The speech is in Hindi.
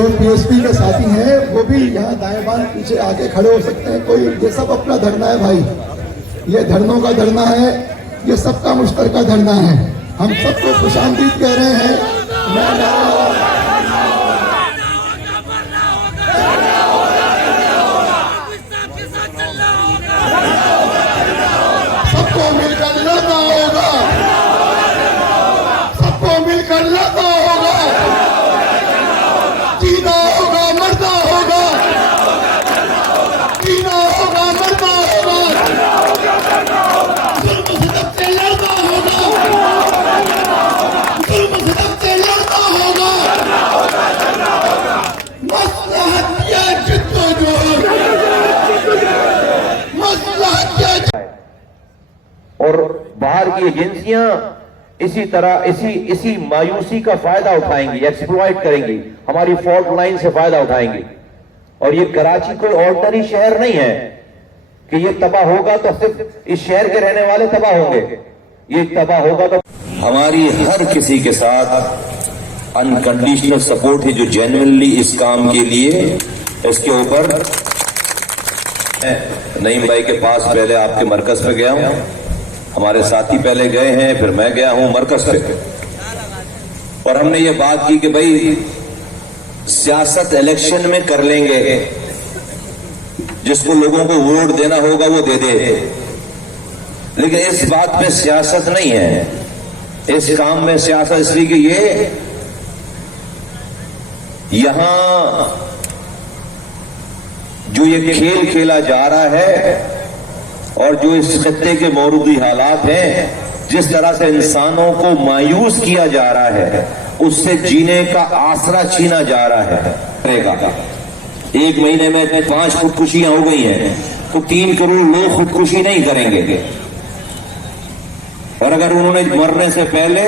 जो पीएसपी के साथी हैं वो भी यहाँ दाएं बाएं पीछे आके खड़े हो सकते हैं। कोई ये सब अपना धरना है भाई, ये धरनों का धरना है, ये सबका मुश्तरका धरना है। हम सबको खुशामदीद कह रहे हैं। सबको मिलकर लड़ना होगा, सबको मिलकर लड़ना होगा, जीना होगा मरना होगा, जीना होगा मरना होगा, जुल्म सितम से लड़ना होगा, जुल्म सितम से लड़ना होगा, मसलहत या जिद्दोजहद, मसलहत या और बाहर की एजेंसियां इसी तरह इसी मायूसी का फायदा उठाएंगी, एक्सप्लॉइट करेंगी, हमारी फॉल्ट लाइन से फायदा उठाएंगी। और ये कराची कोई ऑर्डिनरी शहर नहीं है कि ये तबाह होगा तो सिर्फ इस शहर के रहने वाले तबाह होंगे। ये तबाह होगा तो हमारी हर किसी के साथ अनकंडीशनल सपोर्ट है जो जेन्युइनली इस काम के लिए इसके ऊपर। नईम भाई के पास पहले आपके मरकज पे गया हूं, हमारे साथी पहले गए हैं, फिर मैं गया हूं मरकज पे, और हमने ये बात की कि भाई सियासत इलेक्शन में कर लेंगे, जिसको लोगों को वोट देना होगा वो दे दे, लेकिन इस बात पे सियासत नहीं है। इस काम में सियासत इसलिए कि ये यहां जो ये खेल खेला जा रहा है और जो इस खित्ते के मौजूदा हालात हैं, जिस तरह से इंसानों को मायूस किया जा रहा है, उससे जीने का आसरा छीना जा रहा है। एक महीने में 5 खुदकुशियां हो गई हैं, तो 3 करोड़ लोग खुदकुशी नहीं करेंगे, और अगर उन्होंने मरने से पहले